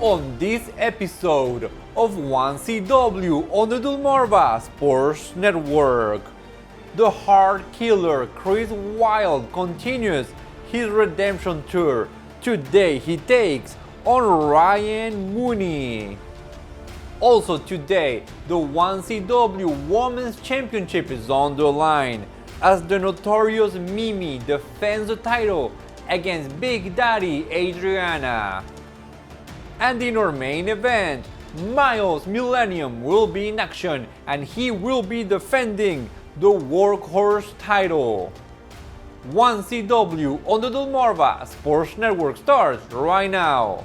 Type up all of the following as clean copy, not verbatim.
on this episode of 1CW on the Delmarva Sports Network. The Heart Killer Chris Wilde continues his redemption tour. Today he takes on Ryan Mooney. Also today, the 1CW Women's Championship is on the line as the notorious Mimi defends the title against Big Daddy Adriana. And in our main event, Miles Millennium will be in action and he will be defending the Workhorse title. 1CW on the Delmarva Sports Network starts right now.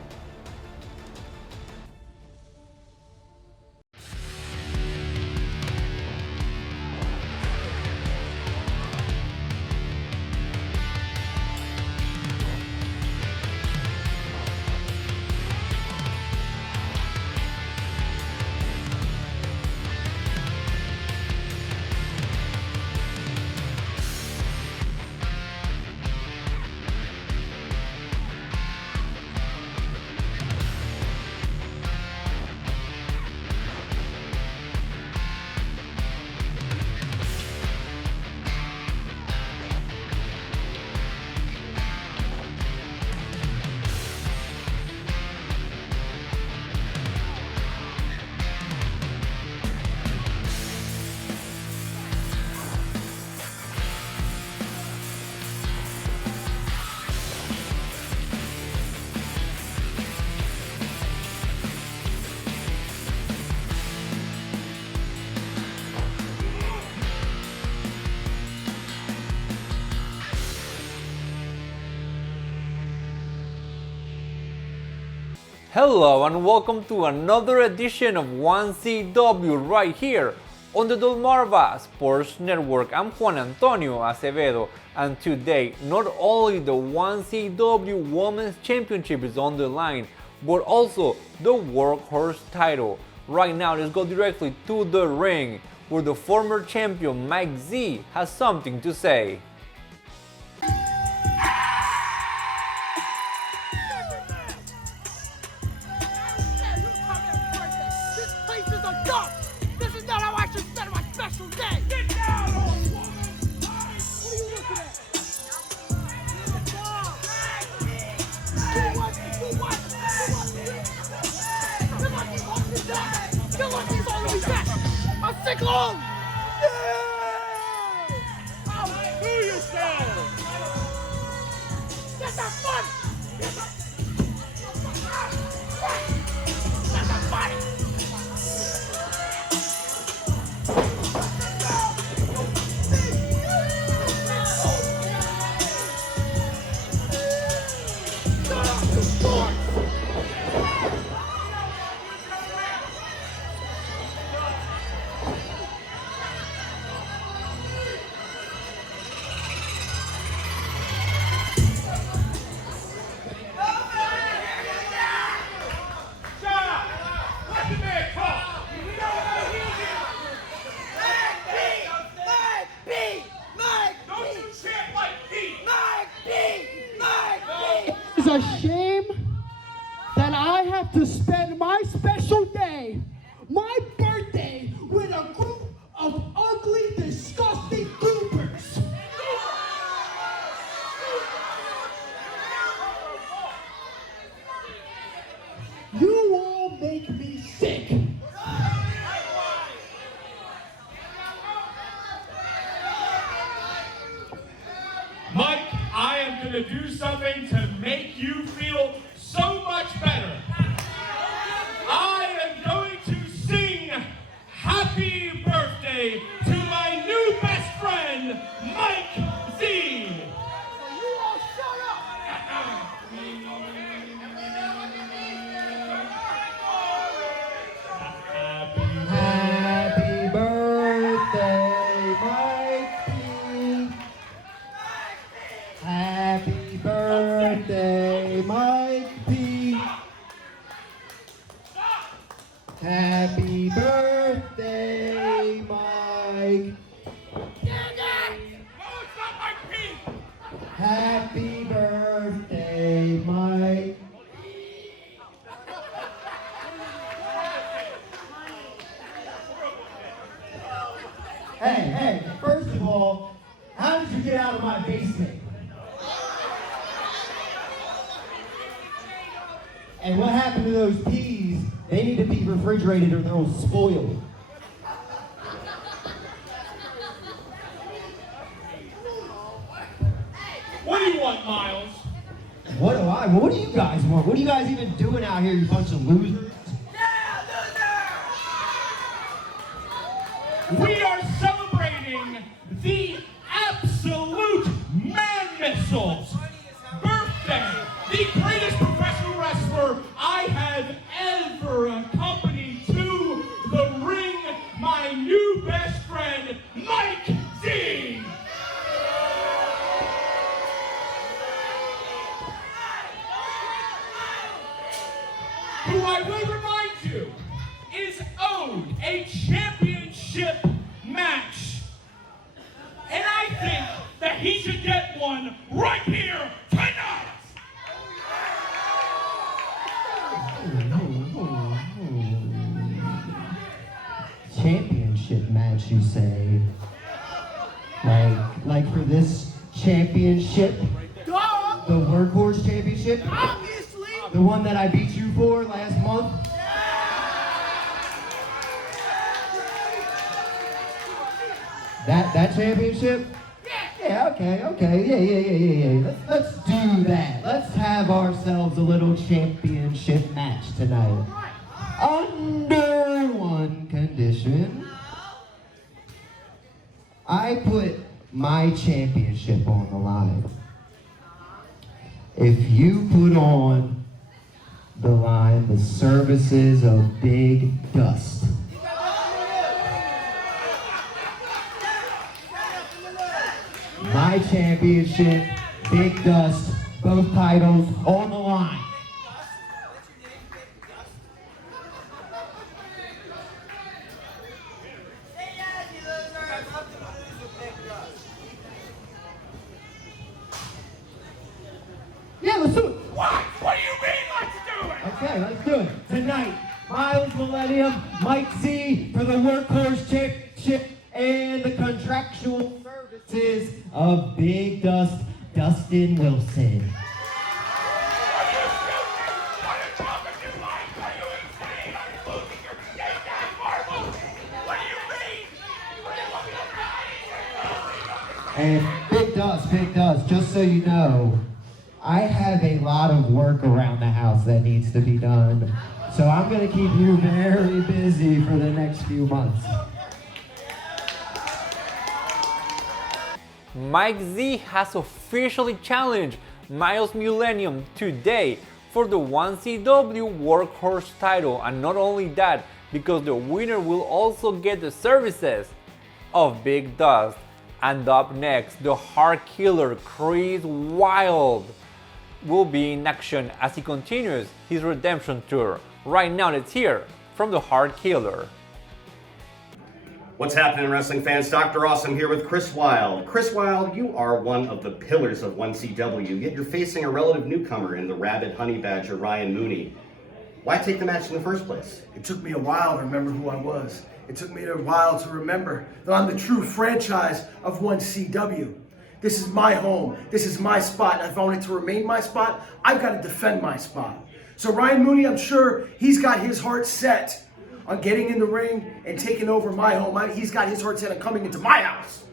Hello and welcome to another edition of 1CW right here on the Delmarva Sports Network. I'm Juan Antonio Acevedo, and today not only the 1CW Women's Championship is on the line, but also the Workhorse title. Right now, let's go directly to the ring where the former champion Mike Z has something to say. Long! Yeah! I'll do yourself! That's not fun! That's not funny! It's a shame that I have to spend my special day, my birthday, with a group of ugly, disgusting goobers. You all make me sick. Mike, I am going to do something to make you feel so much better. I am going to sing happy birthday to my new best friend, Mike Z. So you all shut up! Happy birthday, Mikey. Happy birthday, Mike P. Happy birthday, Mike. Happy birthday, Mike. Hey, first of all, how did you get out of my basement? And what happened to those peas? They need to be refrigerated or they'll spoil. What do you want, Miles? What do you guys want? What are you guys even doing out here, you bunch of losers? We are celebrating the absolute man missile's birthday. The greatest professional wrestler I have ever accompanied to the ring, my new best friend, Mike Z. Who I will remind you is owed a championship match. And I think that he should get one right here tonight. Championship match, you say? Like for this championship? The Workhorse Championship? Obviously. The one that I beat you for last month? That championship? Yeah, okay. Yeah. Let's do that. Let's have ourselves a little championship match tonight. Under one condition. I put my championship on the line. If you put on the line the services of Big Dust. My championship, Big Dust, both titles on the line. Yeah, let's do it. What do you mean, let's do it? Okay, let's do it. Tonight, Miles Millennium, Mike Z for the Workhorse Championship and the contractual services of Big Dust, Dustin Wilson. And Big Dust, just so you know, I have a lot of work around the house that needs to be done. So I'm going to keep you very busy for the next few months. Mike Z has officially challenged Miles Millennium today for the 1CW Workhorse title, and not only that, because the winner will also get the services of Big Dust. And up next, the Heart Killer Chris Wilde will be in action as he continues his redemption tour. Right now, let's hear from the Heart Killer. What's happening, wrestling fans? Dr. Awesome here with Chris Wilde. Chris Wilde, you are one of the pillars of 1CW, yet you're facing a relative newcomer in the rabid honey badger, Ryan Mooney. Why take the match in the first place? It took me a while to remember who I was. It took me a while to remember that I'm the true franchise of 1CW. This is my home. This is my spot. And if I want it to remain my spot, I've got to defend my spot. So Ryan Mooney, I'm sure he's got his heart set on getting in the ring and taking over my home. He's got his heart set on coming into my house.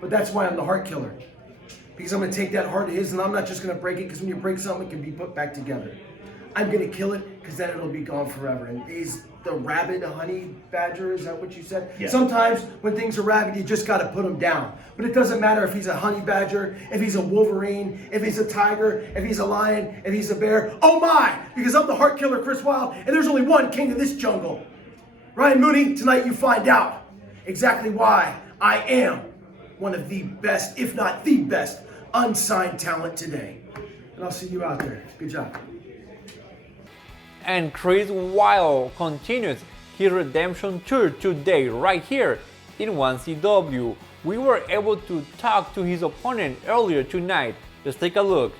But that's why I'm the Heart Killer. Because I'm going to take that heart of his and I'm not just going to break it, because when you break something, it can be put back together. I'm going to kill it because then it'll be gone forever. And the rabid honey badger, is that what you said? Yeah. Sometimes when things are rabid, you just got to put them down. But it doesn't matter if he's a honey badger, if he's a wolverine, if he's a tiger, if he's a lion, if he's a bear. Oh my! Because I'm the Heart Killer, Chris Wilde, and there's only one king of this jungle. Ryan Mooney, tonight you find out exactly why I am one of the best, if not the best, unsigned talent today. And I'll see you out there. Good job. And Chris Wilde continues his redemption tour today right here in 1CW. We were able to talk to his opponent earlier tonight. Let's take a look.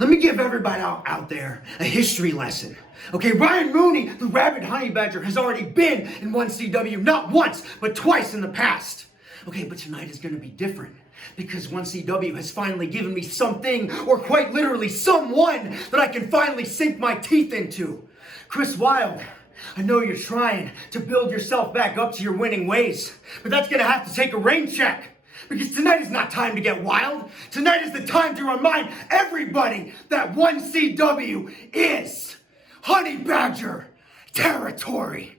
Let me give everybody out there a history lesson. Okay, Ryan Mooney, the rabid honey badger, has already been in 1CW not once, but twice in the past. Okay, but tonight is going to be different because 1CW has finally given me something, or quite literally someone, that I can finally sink my teeth into. Chris Wilde, I know you're trying to build yourself back up to your winning ways, but that's going to have to take a rain check. Because tonight is not time to get wild. Tonight is the time to remind everybody that 1CW is Honey Badger territory.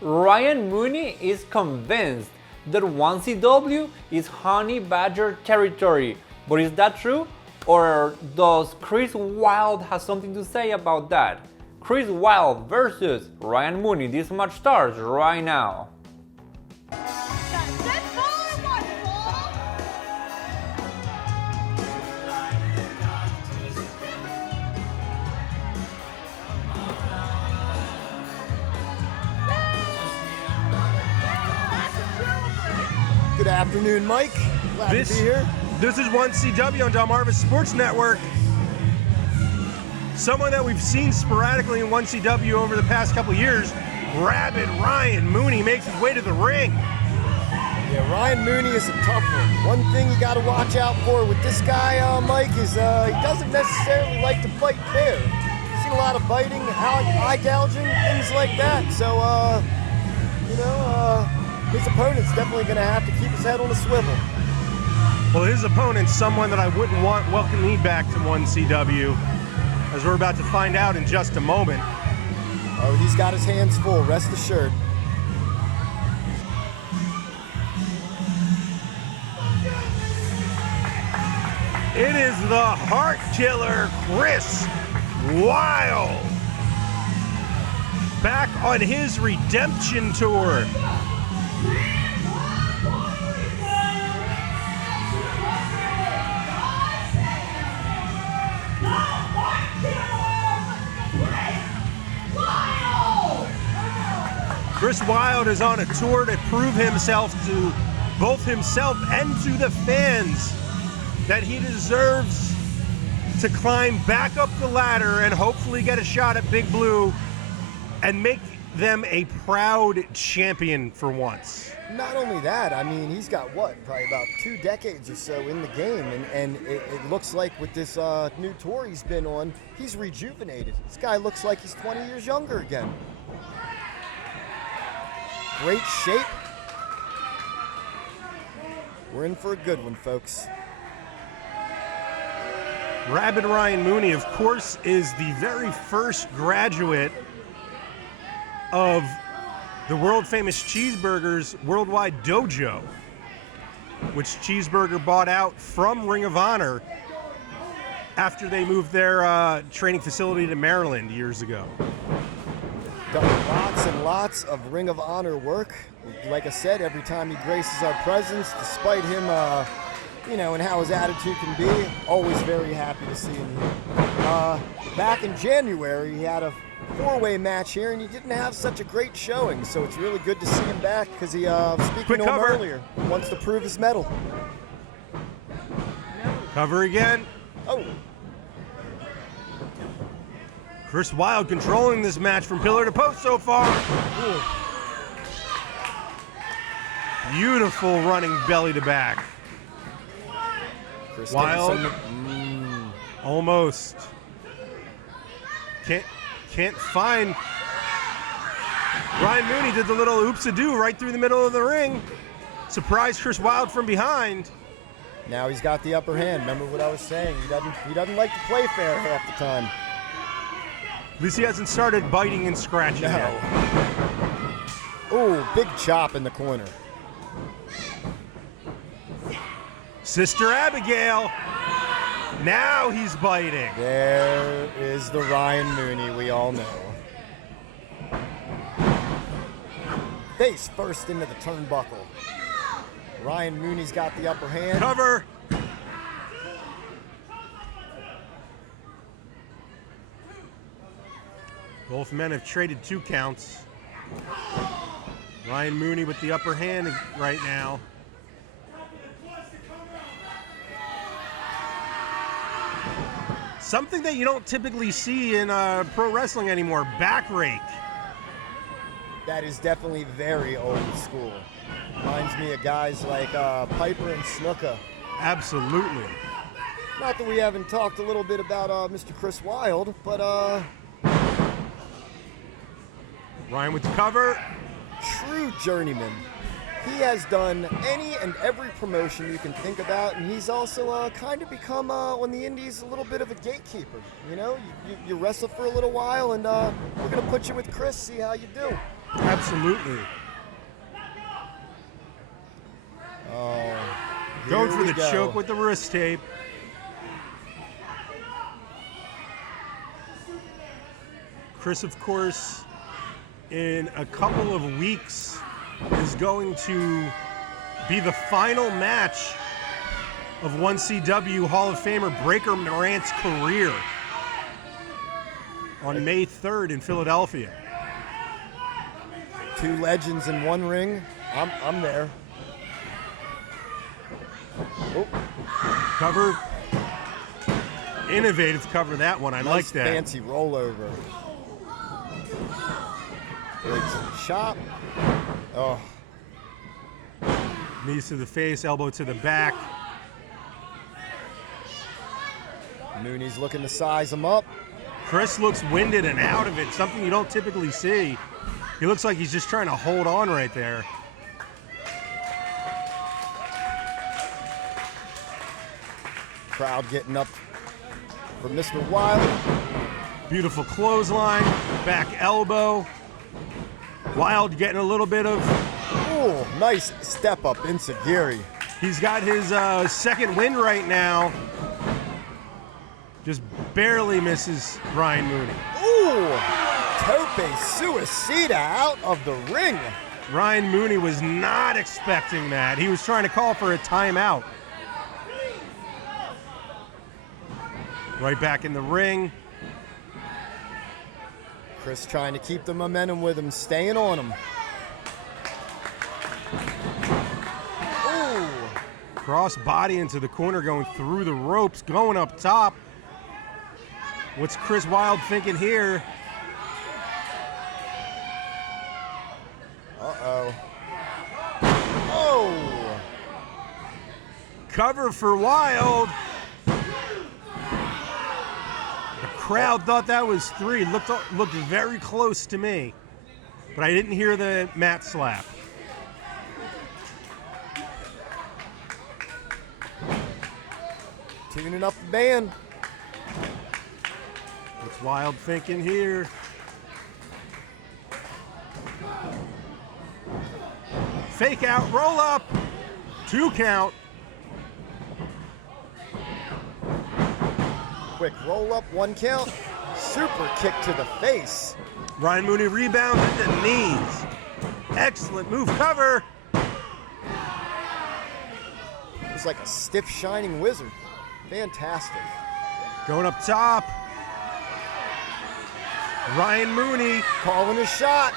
Ryan Mooney is convinced that 1CW is Honey Badger territory. But is that true? Or does Chris Wilde have something to say about that? Chris Wilde versus Ryan Mooney. This match starts right now. Good afternoon, Mike. Glad to be here. This is 1CW on Delmarva Sports Network. Someone that we've seen sporadically in 1CW over the past couple years, rabid Ryan Mooney makes his way to the ring. Yeah, Ryan Mooney is a tough one. One thing you got to watch out for with this guy, Mike, is he doesn't necessarily like to fight fair. You've seen a lot of biting, eye gouging, things like that. So, his opponent's definitely going to have to keep his head on a swivel. Well, his opponent's someone that I wouldn't want welcoming me back to 1CW, as we're about to find out in just a moment. Oh, he's got his hands full, rest assured. It is the Heart Killer, Chris Wilde, back on his redemption tour. Chris Wilde is on a tour to prove himself to both himself and to the fans that he deserves to climb back up the ladder and hopefully get a shot at Big Blue and make them a proud champion for once. Not only that, I mean, he's got probably about 2 decades or so in the game, and it looks like with this new tour he's been on, he's rejuvenated. This guy looks like he's 20 years younger again. Great shape. We're in for a good one, folks. Rabid Ryan Mooney, of course, is the very first graduate of the world-famous Cheeseburger's Worldwide Dojo, which Cheeseburger bought out from Ring of Honor after they moved their training facility to Maryland years ago. Done lots and lots of Ring of Honor work. Like I said, every time he graces our presence, despite him, and how his attitude can be, always very happy to see him here. Back in January, he had a 4-way match here, and he didn't have such a great showing, so it's really good to see him back because he, speaking to him earlier, wants to prove his mettle. Cover again. Oh. Chris Wilde controlling this match from pillar to post so far. Ooh. Beautiful running belly to back. Chris Wilde. Almost. Can't find. Ryan Mooney did the little oops-a-doo right through the middle of the ring. Surprised Chris Wilde from behind. Now he's got the upper hand. Remember what I was saying. He doesn't like to play fair half the time. At least he hasn't started biting and scratching yet. Oh, big chop in the corner. Sister Abigail. Now he's biting. There is the Ryan Mooney we all know. Face first into the turnbuckle. Ryan Mooney's got the upper hand. Cover. Both men have traded 2 counts. Ryan Mooney with the upper hand right now. Something that you don't typically see in pro wrestling anymore, back rake. That is definitely very old school. Reminds me of guys like Piper and Snuka. Absolutely. Not that we haven't talked a little bit about Mr. Chris Wilde, but Ryan with the cover. True journeyman. He has done any and every promotion you can think about, and he's also kind of become on the indies a little bit of a gatekeeper. You know, you wrestle for a little while, and we're gonna put you with Chris, see how you do. Absolutely. Oh, Going for here we the go. choke with the wrist tape. Chris, of course, in a couple of weeks is going to be the final match of 1CW Hall of Famer Breaker Morant's career on May 3rd in Philadelphia. Two legends in one ring. I'm there. Oh, Cover. Innovative cover, that one. I like nice that. fancy rollover. Breaks the chop. Oh, Knees to the face, elbow to the back. Mooney's looking to size him up. Chris looks winded and out of it, something you don't typically see. He looks like he's just trying to hold on right there. Crowd getting up for Mr. Wilde. Beautiful clothesline, back elbow. Wild getting a little bit of, Oh, nice step up Insagiri. he's got his second win right now. Just barely misses Ryan Mooney. Ooh, tope suicida out of the ring. Ryan Mooney was not expecting that. He was trying to call for a timeout. Right back in the ring. Chris trying to keep the momentum with him, staying on him. Ooh, Cross body into the corner, going through the ropes, going up top. What's Chris Wilde thinking here? uh-oh. Oh, Cover for Wilde. The crowd thought that was 3. Looked very close to me, but I didn't hear the mat slap. tuning up the band. What's Wilde thinking here? Fake out, roll up, 2 count. Quick roll up, 1 count. Super kick to the face. Ryan Mooney rebounds at the knees. Excellent move, cover. It was like a stiff shining wizard. Fantastic. Going up top. Ryan Mooney. Calling a shot.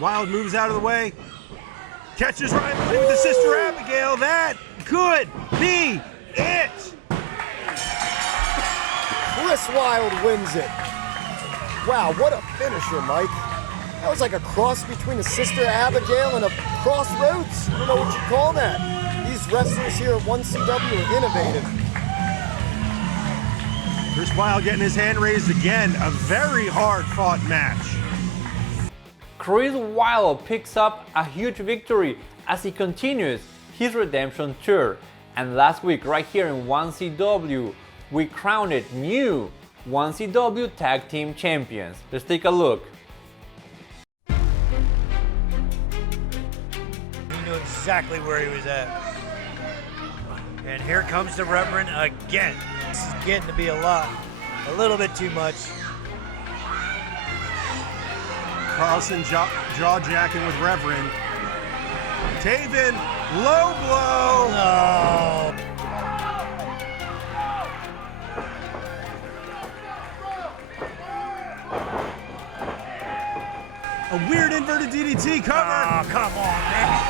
Wild moves out of the way. Catches Ryan Mooney with the Sister Abigail. That could be it. Chris Wilde wins it. Wow, what a finisher, Mike. That was like a cross between a Sister Abigail and a Crossroads. I don't know what you call that. These wrestlers here at 1CW are innovative. Chris Wilde getting his hand raised again. A very hard-fought match. Chris Wilde picks up a huge victory as he continues his redemption tour. And last week, right here in 1CW, we crowned new 1CW Tag Team Champions. Let's take a look. He knew exactly where he was at. And here comes the Reverend again. This is getting to be a little bit too much. Carlson jaw jacking with Reverend. Taven, low blow. No. A weird inverted DDT cover. Oh, come on, man.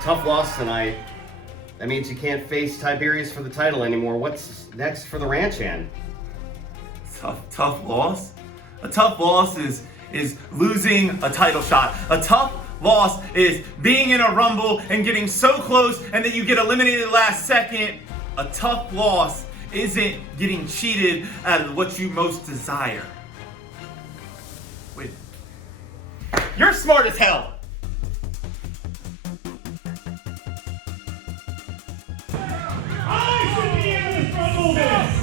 Tough loss tonight. That means you can't face Tiberius for the title anymore. What's next for the ranch hand? Tough loss? A tough loss is losing a title shot. A tough loss is being in a rumble and getting so close and then you get eliminated last second. A tough loss isn't getting cheated out of what you most desire. Wait. You're smart as hell! I should be able to rumble this!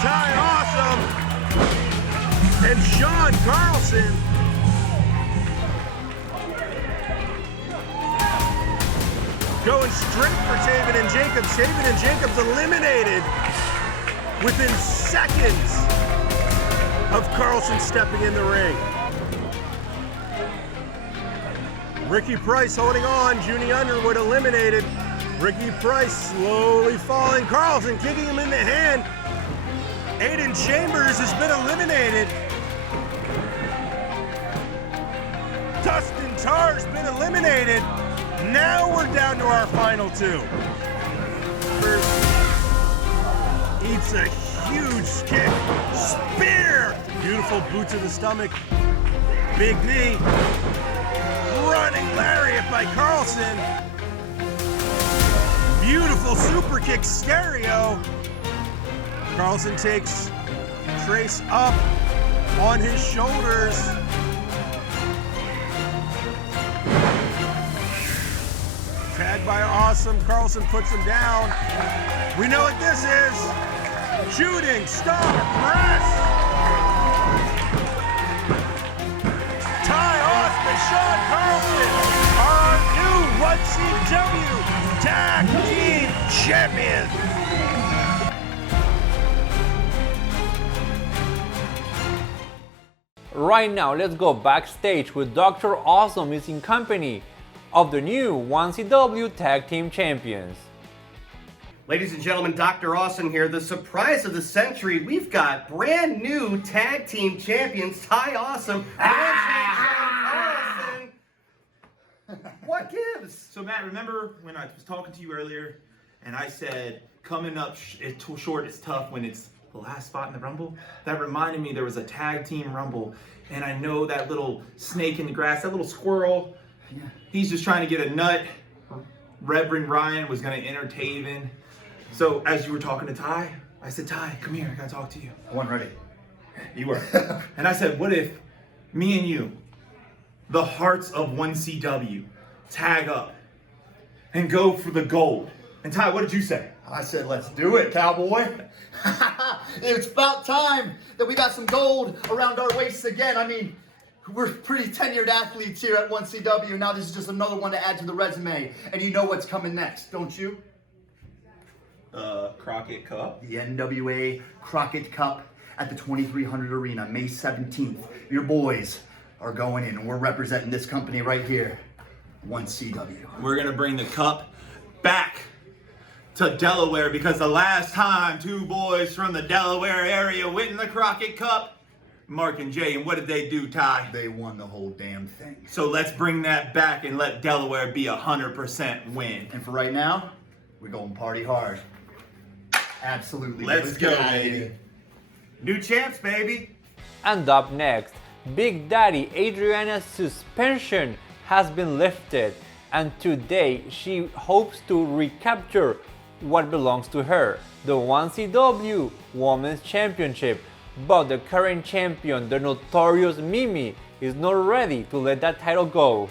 Ty Awesome and Sean Carlson. Going straight for Taven and Jacobs. Taven and Jacobs eliminated within seconds of Carlson stepping in the ring. Ricky Price holding on. Junie Underwood eliminated. Ricky Price slowly falling. Carlson kicking him in the hand. Aiden Chambers has been eliminated. Dustin Tarr's been eliminated. Now we're down to our final two. Eats a huge kick. Spear. Beautiful boot to the stomach. Big knee. Running lariat by Carlson. Beautiful super kick stereo. Carlson takes Trace up on his shoulders. Tagged by Awesome, Carlson puts him down. We know what this is. Shooting star press. Ty Awesome and Sean Carlson, our new 1CW Tag Team Champions. Right now, let's go backstage with Dr. Awesome is in company of the new 1CW Tag Team Champions. Ladies and gentlemen, Dr. Awesome here. The surprise of the century, we've got brand new Tag Team Champions, Ty Awesome and Sean Carlson. What gives? So Matt, remember when I was talking to you earlier and I said coming up short is tough when it's the last spot in the Rumble? That reminded me there was a Tag Team Rumble, and I know that little snake in the grass, that little squirrel, he's just trying to get a nut. Reverend Ryan was going to enter Taven. So as you were talking to Ty, I said, Ty, come here, I got to talk to you. I wasn't ready. You were. And I said, what if me and you, the hearts of 1CW, tag up and go for the gold? And Ty, what did you say? I said, let's do it, cowboy. It's about time that we got some gold around our waists again. I mean, we're pretty tenured athletes here at 1CW. Now this is just another one to add to the resume. And you know what's coming next, don't you? Crockett Cup. The NWA Crockett Cup at the 2300 Arena, May 17th. Your boys are going in, and we're representing this company right here, 1CW. We're going to bring the cup back to Delaware, because the last time two boys from the Delaware area went in the Crockett Cup, Mark and Jay, and what did they do, Ty? They won the whole damn thing. So let's bring that back and let Delaware be 100% win. And for right now, we're going party hard. Absolutely. Let's go, baby. New champs, baby. And up next, Big Daddy Adriana's suspension has been lifted, and today she hopes to recapture what belongs to her, the 1CW Women's Championship. But the current champion, the notorious Mimi, is not ready to let that title go.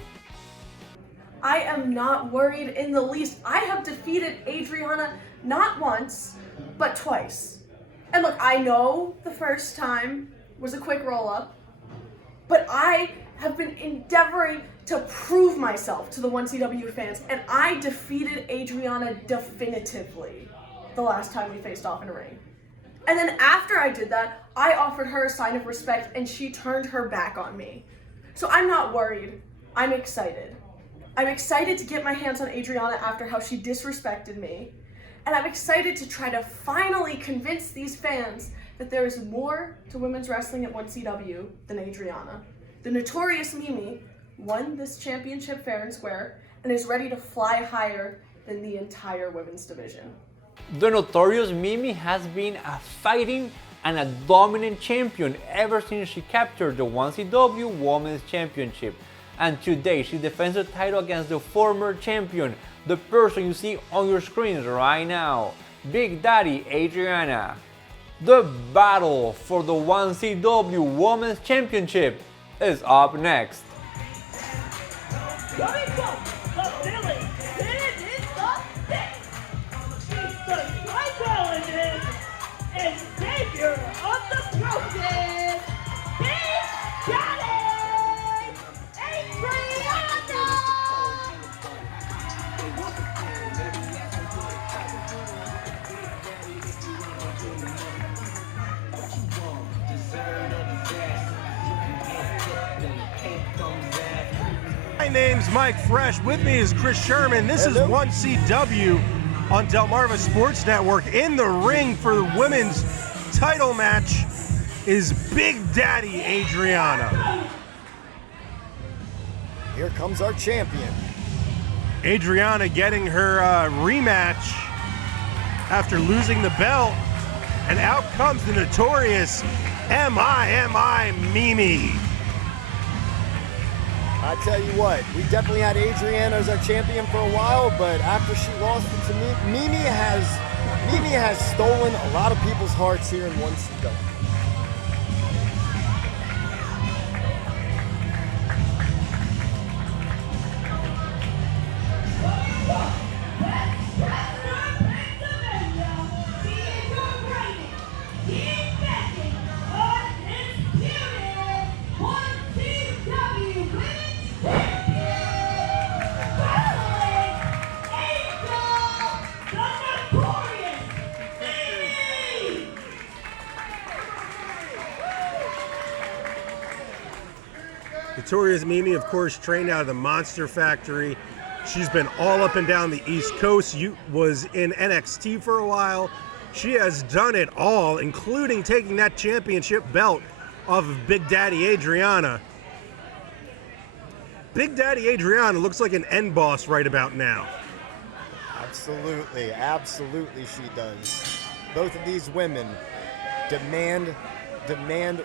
I am not worried in the least. I have defeated Adriana not once, but twice. And look, I know the first time was a quick roll-up, but I have been endeavoring to prove myself to the 1CW fans, and I defeated Adriana definitively the last time we faced off in a ring. And then after I did that, I offered her a sign of respect, and she turned her back on me. So I'm not worried. I'm excited. I'm excited to get my hands on Adriana after how she disrespected me. And I'm excited to try to finally convince these fans that there is more to women's wrestling at 1CW than Adriana. The notorious Mimi won this championship fair and square and is ready to fly higher than the entire women's division. The notorious Mimi has been a fighting and a dominant champion ever since she captured the 1CW Women's Championship. And today she defends the title against the former champion, the person you see on your screens right now, Big Daddy Adriana. The battle for the 1CW Women's Championship is up next. Coming from the village, it is the six. He's the psychologist and savior of the broken. Big Daddy Adriana. My name's Mike Fresh. With me is Chris Sherman. This is 1CW on Delmarva Sports Network. In the ring for the women's title match is Big Daddy Adriana. Here comes our champion. Adriana getting her rematch after losing the belt. And out comes the notorious M.I. Mimi. I tell you what, we definitely had Adriana as our champion for a while, but after she lost it to me, Mimi has stolen a lot of people's hearts here in 1CW. Notorious Mimi, of course, trained out of the Monster Factory. She's been all up and down the East Coast. Was in NXT for a while. She has done it all, including taking that championship belt off of Big Daddy Adriana. Big Daddy Adriana looks like an end boss right about now. Absolutely, absolutely she does. Both of these women demand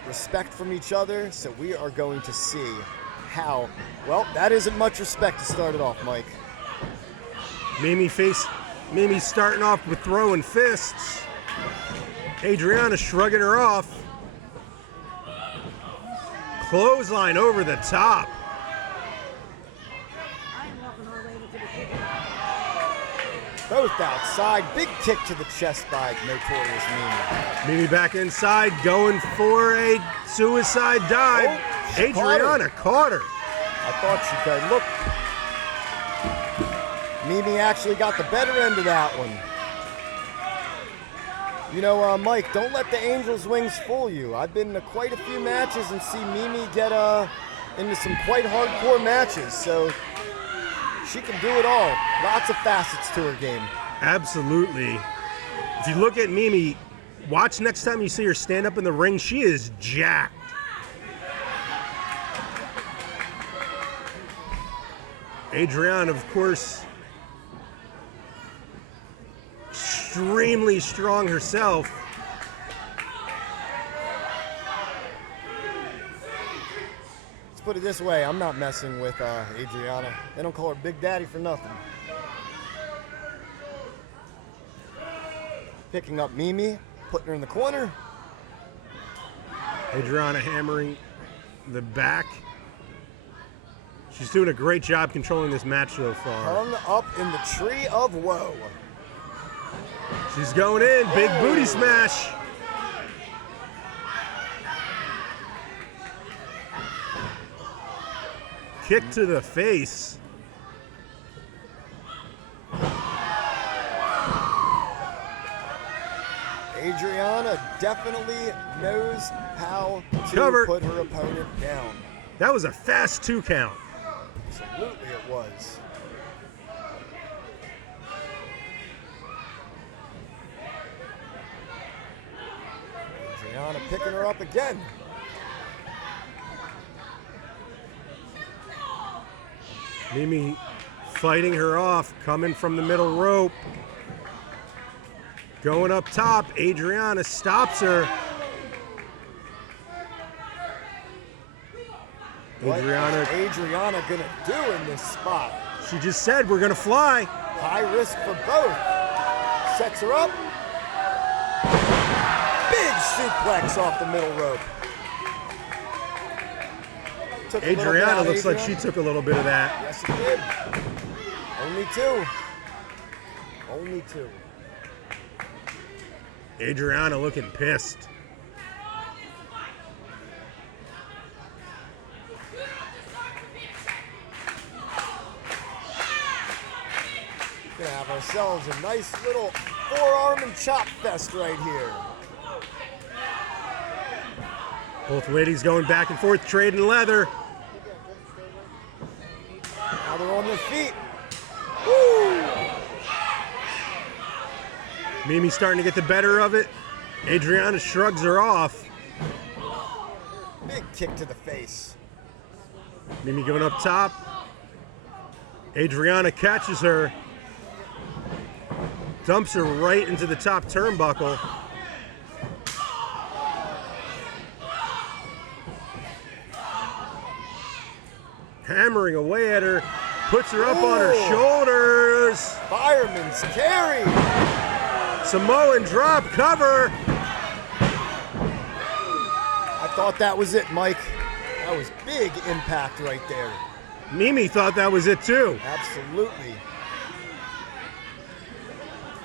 respect from each other, so we are going to see how, well, that isn't much respect to start it off, Mike. Mimi starting off with throwing fists. Adriana shrugging her off. Clothesline over the top. Both outside, big kick to the chest by notorious Mimi. Mimi back inside, going for a suicide dive. Oh, Adriana caught her. I thought she could. Look, Mimi actually got the better end of that one. You know, Mike, don't let the Angel's Wings fool you. I've been to quite a few matches and see Mimi get into some quite hardcore matches, so she can do it all. Lots of facets to her game. Absolutely. If you look at Mimi, watch next time you see her stand up in the ring. She is jacked. Adriana, of course, extremely strong herself. Let's put it this way, I'm not messing with Adriana. They don't call her Big Daddy for nothing. Picking up Mimi, putting her in the corner. Adriana hammering the back. She's doing a great job controlling this match so far. Hung up in the tree of woe. She's going in, big booty smash. Kick to the face. Adriana definitely knows how to Cover. put her opponent down. That was a fast 2 count. Absolutely it was. Adriana picking her up again. Mimi fighting her off, coming from the middle rope. Going up top, Adriana stops her. Adriana gonna do in this spot? She just said we're gonna fly. High risk for both. Sets her up. Big suplex off the middle rope. Adriana looks like she took a little bit of that. Yes, it did. Only two. Only two. Adriana looking pissed. Gonna have ourselves a nice little forearm and chop fest right here. Both ladies going back and forth, trading leather. Now they're on their feet. Woo! Mimi starting to get the better of it. Adriana shrugs her off. Big kick to the face. Mimi going up top. Adriana catches her. Dumps her right into the top turnbuckle. Hammering away at her. Puts her up on her shoulders. Fireman's carry. Samoan drop cover. I thought that was it, Mike. That was big impact right there. Mimi thought that was it too. Absolutely.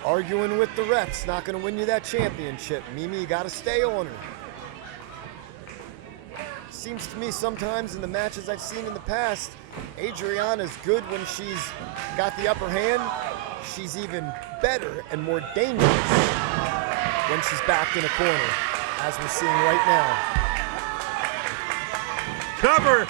Arguing with the refs, not going to win you that championship. Mimi, you got to stay on her. Seems to me sometimes in the matches I've seen in the past, Adriana's good when she's got the upper hand. She's even better and more dangerous when she's backed in a corner, as we're seeing right now. Cover.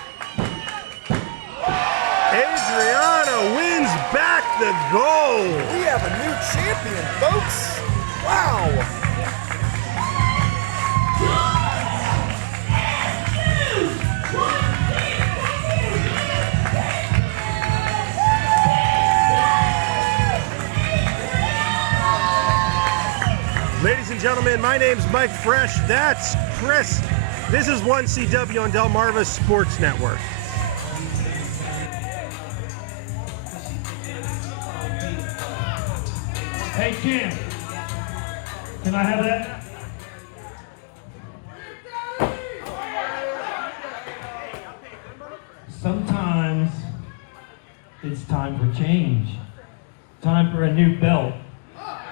Adriana wins back the gold. We have a new champion, folks. Wow. Ladies and gentlemen, my name's Mike Fresh. That's Chris. This is 1CW on Delmarva Sports Network. Hey, Kim, can I have that? Sometimes it's time for change. Time for a new belt.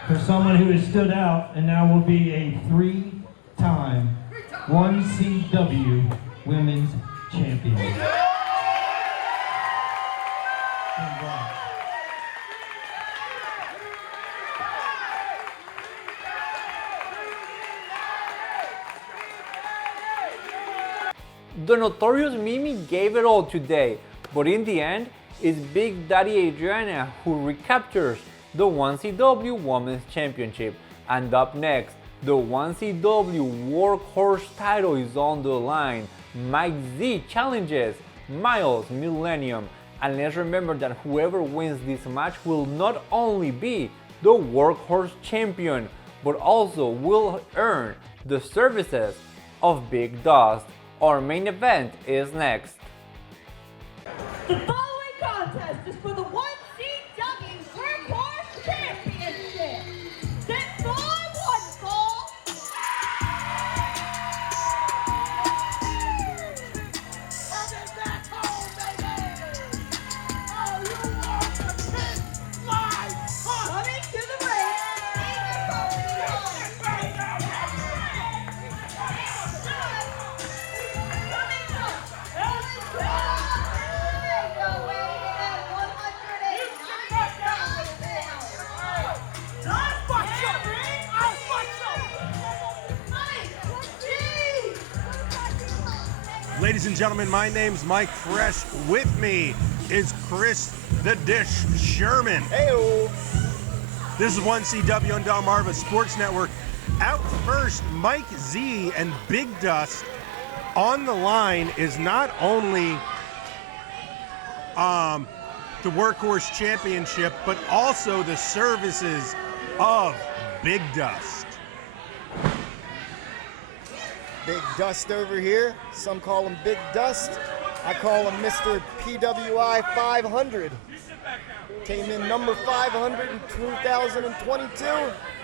For someone who has stood out and now will be a 3-time 1CW Women's Champion. Congrats. The notorious Mimi gave it all today, but in the end, it's Big Daddy Adriana who recaptures the 1CW Women's Championship. And up next, the 1CW Workhorse title is on the line. Mike Z challenges Miles Millennium. And let's remember that whoever wins this match will not only be the Workhorse champion, but also will earn the services of Big Dust. Our main event is next. The following contest is for the 1CW Workhorse Championship. Set for one fall. Coming back home, baby. Oh, you want to pick my heart. Coming to the ring. Ladies and gentlemen, my name's Mike Fresh. With me is Chris the Dish Sherman. Hey-o. This is 1CW on Delmarva Sports Network. Out first, Mike Z and Big Dust. On the line is not only the Workhorse Championship, but also the services of Big Dust. Big Dust over here. Some call him Big Dust. I call him Mr. PWI 500. Came in number 500 in 2022,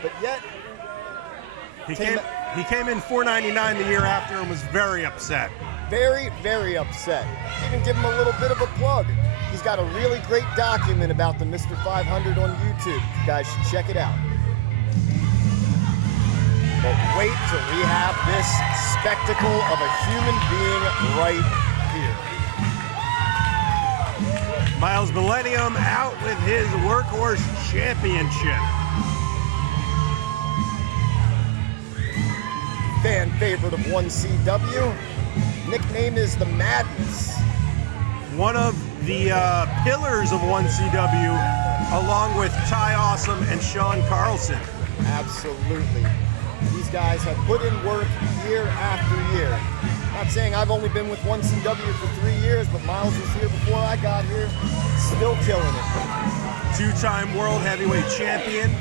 but yet he came in 499 the year after and was very upset. Very, very upset. Even give him a little bit of a plug. He's got a really great document about the Mr. 500 on YouTube. You guys should check it out. But wait till we have this spectacle of a human being right here. Miles Millennium out with his Workhorse Championship. Fan favorite of 1CW. Nickname is the Madness. One of the pillars of 1CW, along with Ty Awesome and Sean Carlson. Absolutely. These guys have put in work year after year. Not saying I've only been with 1CW for 3 years, but Miles was here before I got here, still killing it. Two-time world heavyweight champion.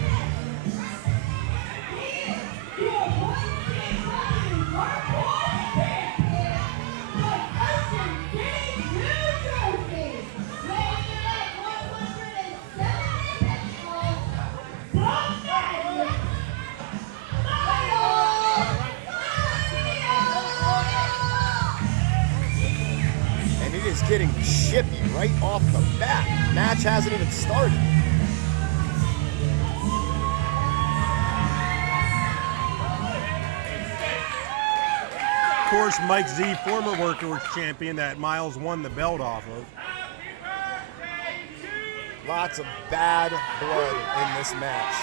Is getting chippy right off the bat. Match hasn't even started. Of course, Mike Z, former Workhorse champion that Miles won the belt off of. Lots of bad blood in this match.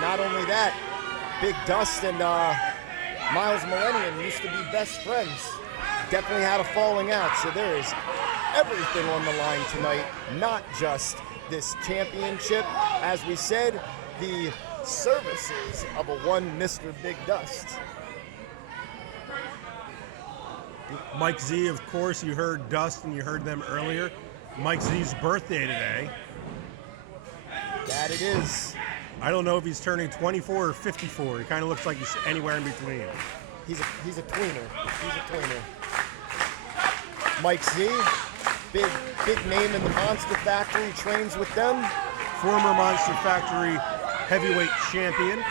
Not only that, Big Dust and Miles Millennium used to be best friends. Definitely had a falling out, so there is everything on the line tonight, not just this championship. As we said, the services of a one Mr. Big Dust. Mike Z, of course, you heard Dust and you heard them earlier. Mike Z's birthday today. That it is. I don't know if he's turning 24 or 54. He kind of looks like he's anywhere in between. He's a tweener. He's a tweener. Mike Z, big name in the Monster Factory, trains with them. Former Monster Factory heavyweight champion.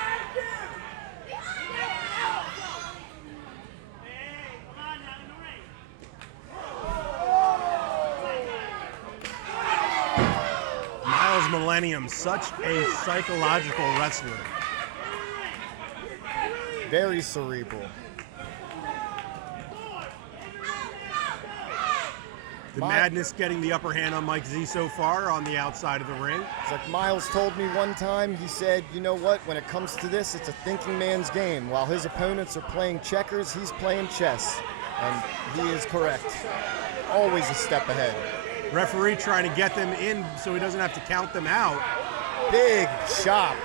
Miles Millennium, such a psychological wrestler. Very cerebral. The Madness getting the upper hand on Mike Z so far on the outside of the ring. It's like Miles told me one time, he said, you know what, when it comes to this, it's a thinking man's game. While his opponents are playing checkers, he's playing chess. And he is correct. Always a step ahead. Referee trying to get them in so he doesn't have to count them out. Big chop.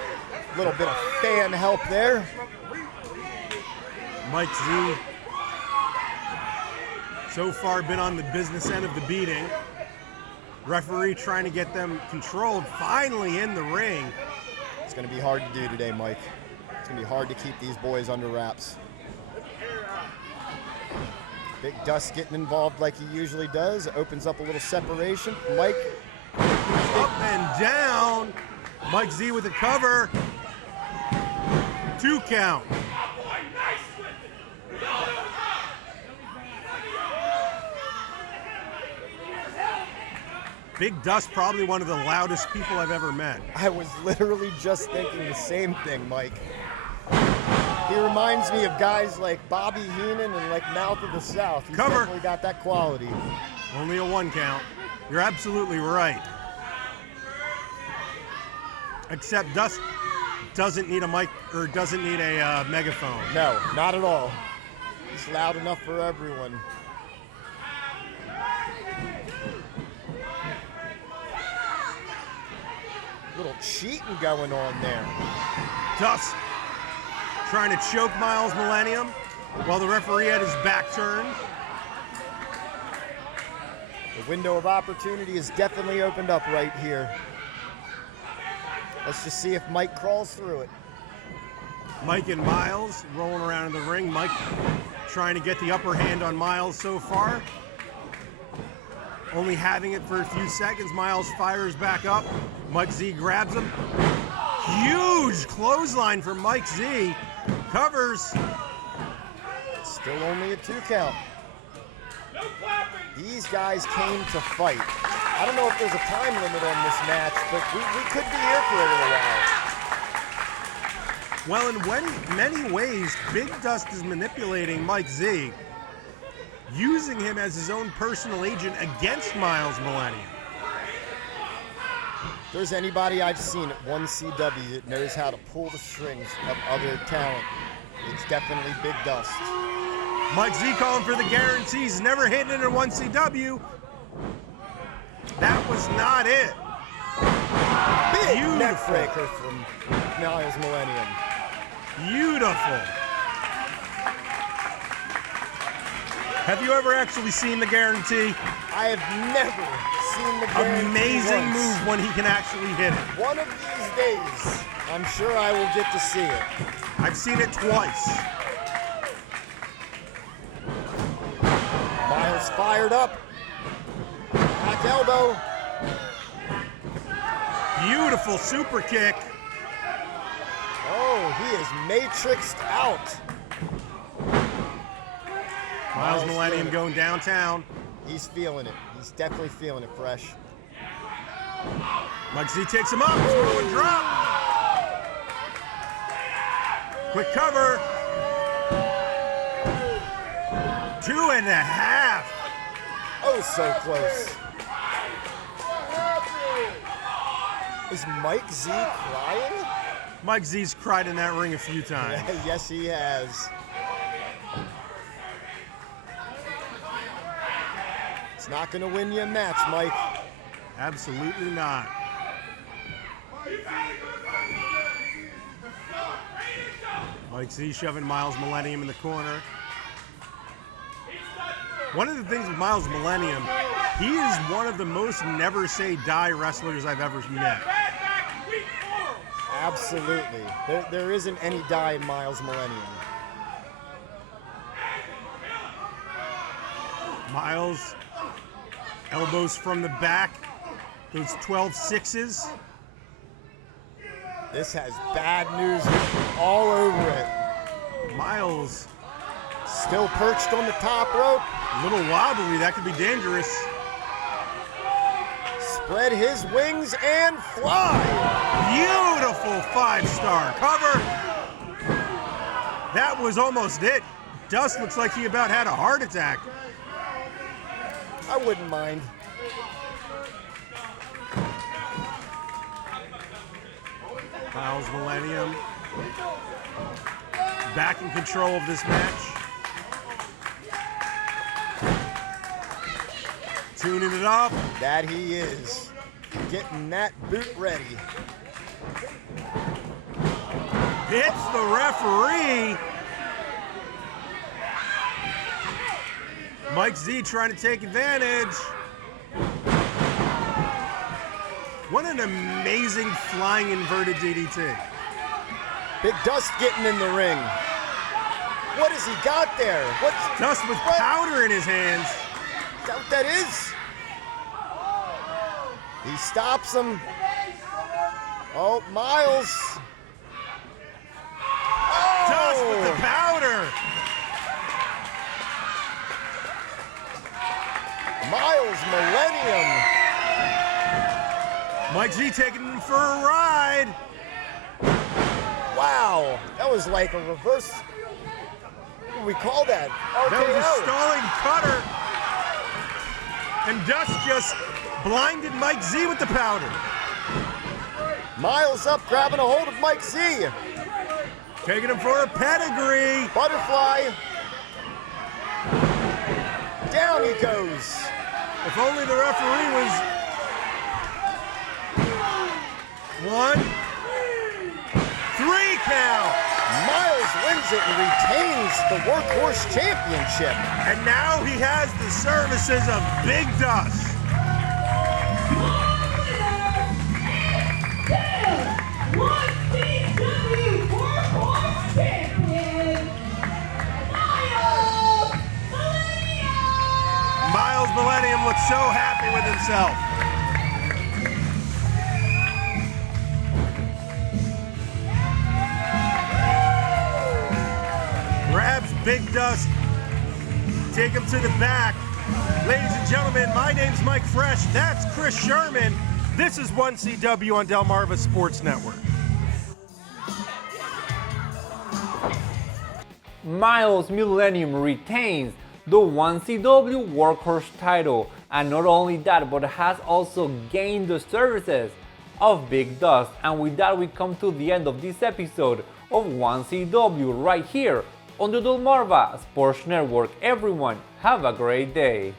Little bit of fan help there. Mike Z so far been on the business end of the beating. Referee trying to get them controlled, finally in the ring. It's going to be hard to do today, Mike. It's going to be hard to keep these boys under wraps. Big Dust getting involved like he usually does. Opens up a little separation. Mike. Up and down. Mike Z with a cover. 2 count. Big Dust, probably one of the loudest people I've ever met. I was literally just thinking the same thing, Mike. He reminds me of guys like Bobby Heenan and like Mouth of the South. He's definitely got that quality. Only a 1 count. You're absolutely right. Except Dust doesn't need a mic or doesn't need a megaphone. No, not at all. He's loud enough for everyone. Little cheating going on there. Dust trying to choke Miles Millennium while the referee had his back turned. The window of opportunity is definitely opened up right here. Let's just see if Mike crawls through it. Mike and Miles rolling around in the ring. Mike trying to get the upper hand on Miles so far. Only having it for a few seconds. Miles fires back up. Mike Z grabs him. Huge clothesline from Mike Z. Covers. Still only a 2 count. These guys came to fight. I don't know if there's a time limit on this match, but we could be here for a little while. Well, in many ways, Big Dust is manipulating Mike Z, using him as his own personal agent against Miles Millennium. If there's anybody I've seen at 1CW that knows how to pull the strings of other talent, it's definitely Big Dust. Mike Z calling for the guarantees, never hitting it in 1CW. That was not it. Big neck breaker from Miles Millennium. Beautiful. Have you ever actually seen the guarantee? I have never seen the guarantee. Amazing once. move when he can actually hit it. One of these days, I'm sure I will get to see it. I've seen it twice. Miles fired up. Back elbow. Beautiful super kick. Oh, he is matrixed out. Miles Millennium going downtown. He's feeling it. He's definitely feeling it fresh. Mike Z takes him up. Screw and drop. Quick cover. 2.5. Oh, so close. Is Mike Z crying? Mike Z's cried in that ring a few times. Yes, he has. It's not going to win you a match, Mike. Absolutely not. Mike Z shoving Miles Millennium in the corner. One of the things with Miles Millennium, he is one of the most never say die wrestlers I've ever met. Absolutely. There isn't any die in Miles Millennium. Miles, elbows from the back, those 12 sixes. This has bad news all over it. Miles still perched on the top rope. A little wobbly, that could be dangerous. Spread his wings and fly. Beautiful 5-star cover. That was almost it. Dust looks like he about had a heart attack. I wouldn't mind. Miles Millennium back in control of this match. Tuning it up. That he is. Getting that boot ready. Hits the referee. Mike Z trying to take advantage. What an amazing flying inverted DDT. Big Dust getting in the ring. What has he got there? What's Dust with powder in his hands. Is that what that is? He stops him. Oh, Miles. Oh! Dust with the powder. Miles Millennium. Mike Z taking him for a ride. Wow, that was like a reverse. What do we call that? RKO. That was a stalling cutter. And Dust just blinded Mike Z with the powder. Miles up, grabbing a hold of Mike Z. Taking him for a pedigree. Butterfly. Down he goes. If only the referee was 1, 3 count. Miles wins it and retains the Workhorse Championship. And now he has the services of Big Dust. Workhorse champion, Miles Millennium looks so happy with himself. Grabs Big Dust, take him to the back. Ladies and gentlemen, my name's Mike Fresh. That's Chris Sherman. This is 1CW on Delmarva Sports Network. Miles Millennium retains the 1CW Workhorse title, and not only that, but has also gained the services of Big Dust. And with that, we come to the end of this episode of 1CW right here on the Delmarva Sports Network. Everyone, have a great day.